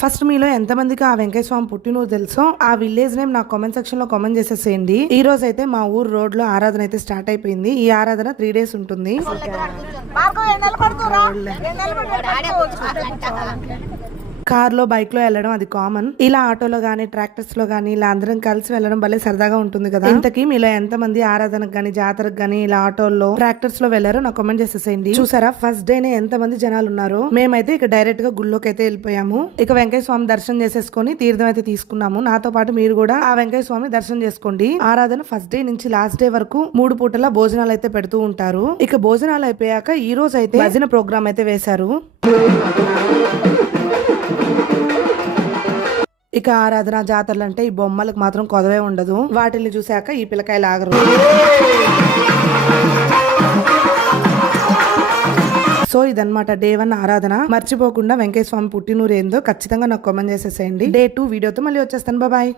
First మీలో ఎంతమందికి ఆ వెంకయ్య స్వామి పుట్టినరోజు తెలుసో ఆ విలేజ్ నేమ్ నాకు కామెంట్ సెక్షన్ లో కామెంట్ చేసేసేయండి. ఈ రోజు అయితే మా ఊరు రోడ్ లో ఆరాధన అయితే స్టార్ట్ అయిపోయింది. ఈ ఆరాధన 3 days ఉంటుంది. కార్ లో బైక్ లో వెళ్ళడం అది కామన్. ఇలా ఆటోలో గానీ ట్రాక్టర్స్ లో గానీ ఇలా అందరం కలిసి వెళ్ళడం భలే సరదాగా ఉంటుంది కదా. ఇంతకీ మీలో ఎంతమంది ఆరాధనకు గానీ జాతరకు గానీ ఇలా ఆటోల్లో ట్రాక్టర్స్ లో వెళ్లారో నాకు కామెంట్ చేసేసేయండి. చూసారా ఫస్ట్ డేనే ఎంతమంది జనాలు ఉన్నారు. మేమైతే ఇక డైరెక్ట్ గా గుళ్ళోకి అయితే వెళ్ళిపోయాము. ఇక వెంకయ్య స్వామి దర్శనం చేసేసుకుని తీర్థం అయితే తీసుకున్నాము. నాతో పాటు మీరు కూడా ఆ వెంకయ్య స్వామి దర్శనం చేసుకోండి. ఆరాధన ఫస్ట్ డే నుంచి లాస్ట్ డే వరకు 3 పూటల భోజనాలు అయితే పెడుతూ ఉంటారు. ఇక భోజనాలు అయిపోయాక ఈ రోజు అయితే భజన ప్రోగ్రామ్ అయితే వేశారు. ఇక ఆరాధన జాతరలు అంటే ఈ బొమ్మలకు మాత్రం కొదవే ఉండదు. వాటిని చూశాక ఈ పిల్లకాయలు ఆగరు. సో ఇదన్నమాట డే 1 ఆరాధన. మర్చిపోకుండా వెంకయ్య స్వామి పుట్టినూరు ఏందో ఖచ్చితంగా నాకు కామెంట్ చేసేసేయండి. డే 2 వీడియోతో మళ్ళీ వచ్చేస్తాను. బాయ్.